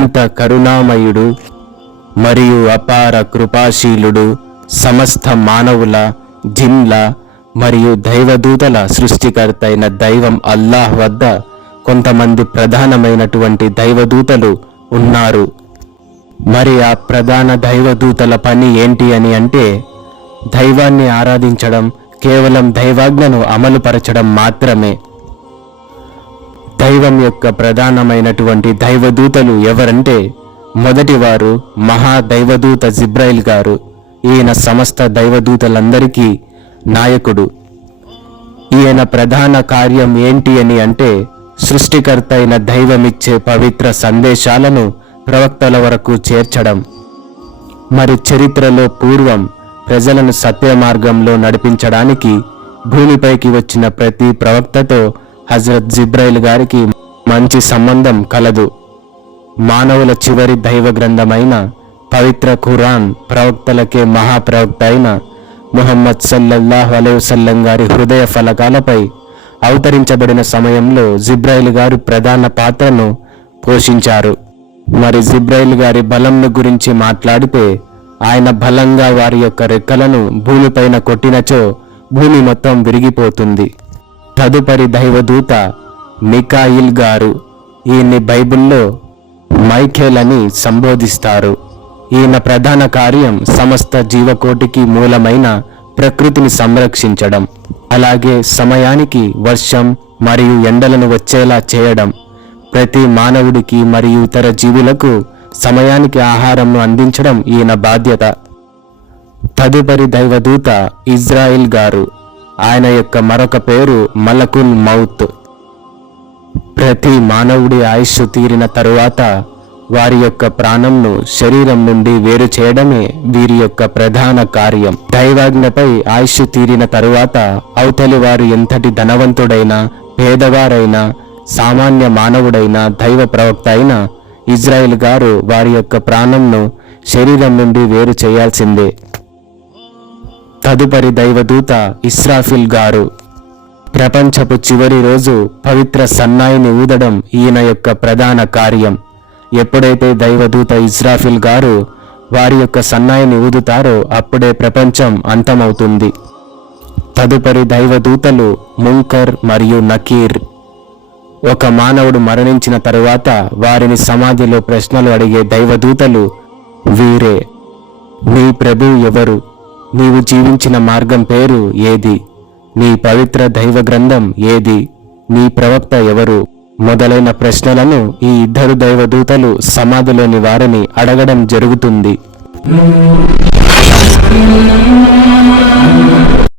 అనంత కరుణామయుడు మరియు అపార కృపాశీలుడు సమస్త మానవుల జిన్ల మరియు దైవదూతల సృష్టికర్త అయిన దైవం అల్లాహ్ వద్ద కొంతమంది ప్రధానమైనటువంటి దైవదూతలు ఉన్నారు. మరి ఆ ప్రధాన దైవదూతల పని ఏంటి అని అంటే దైవాన్ని ఆరాధించడం కేవలం దైవాజ్ఞను అమలుపరచడం మాత్రమే. దైవం యొక్క ప్రధానమైనటువంటి దైవదూతలు ఎవరంటే మొదటివారు మహా దైవదూత జిబ్రైల్ గారు. ఈయన సమస్త దైవదూతలందరికీ నాయకుడు. ఈయన ప్రధాన కార్యం ఏంటి అని అంటే సృష్టికర్త అయిన దైవమిచ్చే పవిత్ర సందేశాలను ప్రవక్తల వరకు చేర్చడం. మరి చరిత్రలో పూర్వం ప్రజలను సత్య మార్గంలో నడిపించడానికి భూమిపైకి వచ్చిన ప్రతి ప్రవక్తతో హజరత్ జిబ్రైల్ గారికి మంచి సంబంధం కలదు. మానవుల చివరి దైవ గ్రంథమైన పవిత్ర ఖురాన్ ప్రవక్తలకే మహాప్రవక్త అయిన ముహమ్మద్ సల్లల్లాహు అలైవసల్లం గారి హృదయ ఫలకాలపై అవతరించబడిన సమయంలో జిబ్రైల్ గారు ప్రధాన పాత్రను పోషించారు. మరి జిబ్రైల్ గారి బలంను గురించి మాట్లాడితే ఆయన బలంగా వారి యొక్క రెక్కలను భూమిపైన కొట్టినచో భూమి మొత్తం విరిగిపోతుంది. తదుపరి దైవదూత మికాయిల్ గారు ఈయన్ని బైబిల్లో మైఖేల్ అని సంబోధిస్తారు. ఈయన ప్రధాన కార్యం సమస్త జీవకోటికి మూలమైన ప్రకృతిని సంరక్షించడం అలాగే సమయానికి వర్షం మరియు ఎండలను వచ్చేలా చేయడం. ప్రతి మానవుడికి మరియు ఇతర జీవులకు సమయానికి ఆహారంను అందించడం ఈయన బాధ్యత. తదుపరి దైవదూత ఇజ్రాయిల్ గారు ఆయన యొక్క మరొక పేరు మలకుల్ మౌత్. ప్రతి మానవుడి ఆయుష్ తీరిన తరువాత వారి యొక్క ప్రాణంను శరీరం నుండి వేరు చేయడమే వీరి యొక్క ప్రధాన కార్యం. దైవాజ్ఞపై ఆయుష్ తీరిన తరువాత అవతలి వారు ఎంతటి ధనవంతుడైనా పేదవారైనా సామాన్య మానవుడైన దైవ ప్రవక్త అయిన ఇజ్రాయిల్ గారు వారి యొక్క ప్రాణంను శరీరం నుండి వేరు చేయాల్సిందే. తదుపరి దైవదూత ఇస్రాఫిల్ గారు. ప్రపంచపు చివరి రోజు పవిత్ర సన్నాయిని ఊదడం ఈయన యొక్క ప్రధాన కార్యం. ఎప్పుడైతే దైవదూత ఇస్రాఫిల్ గారు వారి యొక్క సన్నాయిని ఊదుతారో అప్పుడే ప్రపంచం అంతమవుతుంది. తదుపరి దైవదూతలు ముంకర్ మరియు నకీర్. ఒక మానవుడు మరణించిన తరువాత వారిని సమాధిలో ప్రశ్నలు అడిగే దైవదూతలు వీరే. మీ ప్రభు ఎవరు? నీవు జీవించిన మార్గం పేరు ఏది? నీ పవిత్ర దైవ గ్రంథం ఏది? నీ ప్రవక్త ఎవరు? మొదలైన ప్రశ్నలను ఈ ఇద్దరు దైవదూతలు సమాధిలోని వారిని అడగడం జరుగుతుంది.